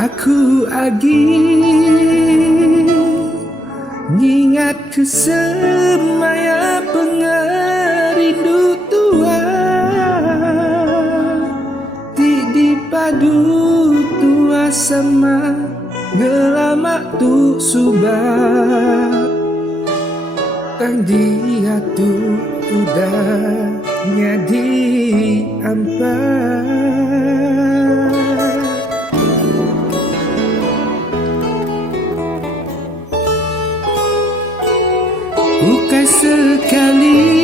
Aku agi ngingat kesemaya pengerindu tua ti dipadu tua sama ngelamak tu subah tang dia tu udah nyadi ampas. Bukan sekali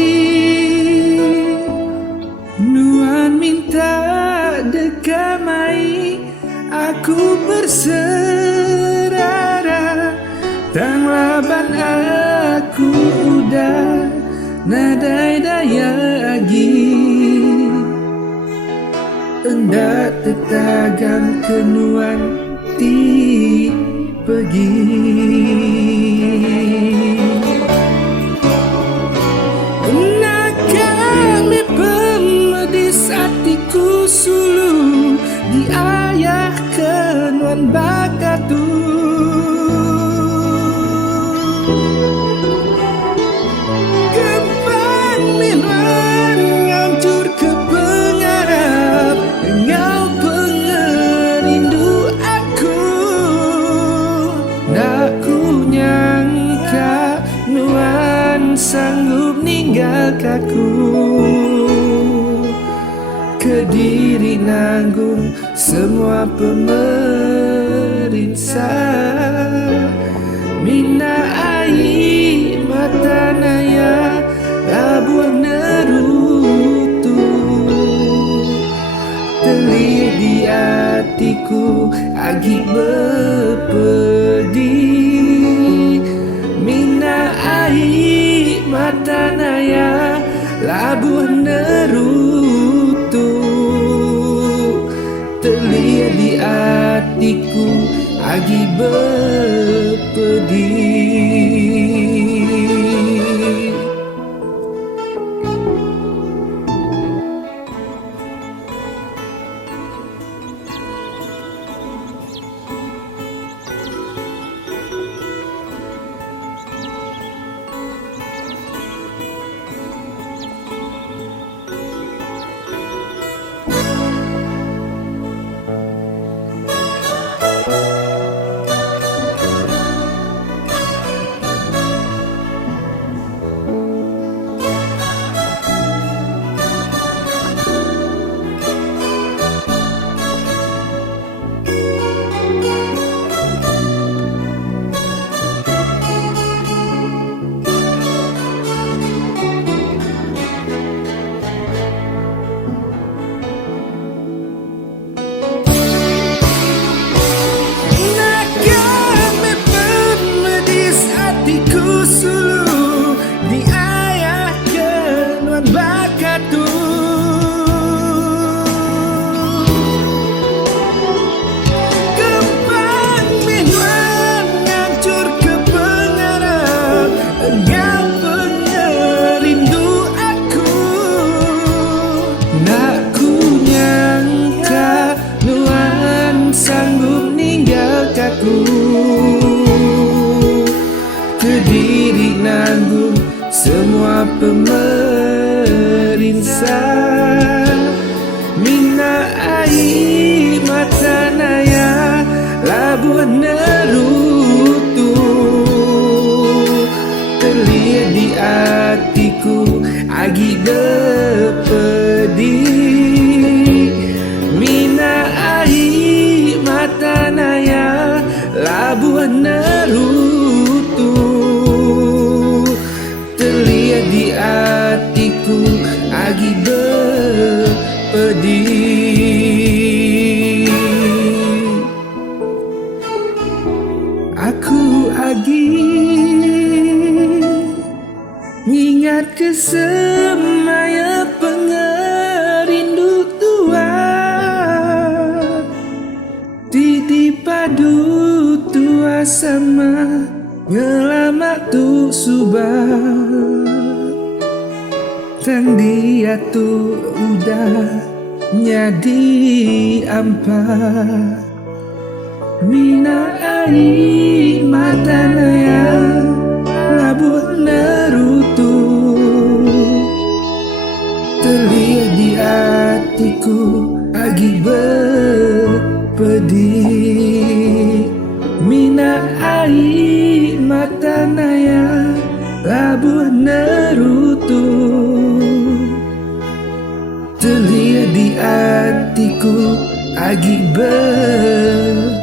nuan minta dekamai aku berserara tang laban aku udah nadai daya lagi hendak tetagam kenuan ti pergi. Sulu di ayah kenuan bakatu kempan minuan ngancur ke pengarap engau pengerindu aku nak ku nyangka nuan sanggup ninggal kaku Kediri nanggung semua pemerintah Mina ai mata naya labuan nerutu Telih di hatiku agi berpedi Mina ai mata naya labuan nerutu Terlihat di hatiku agi berpedi. Kediri nanggung semua pemerintah Mina ai mata naya labuan nerutu Terlihat di hatiku agi berpedi Mina ai mata naya labuan nerutu Terlihat di hatiku agi berpedi Aku agi ngingat kesemaya pengerindu tua Di padu tua sama ngelamak tu subah Tang dia tu udah nyadi ampas Mina ai mata naya labuh nerutu terlihat di hatiku agi berpedih. Mina ai mata naya labuh nerutu terlihat di hatiku agi berpedih.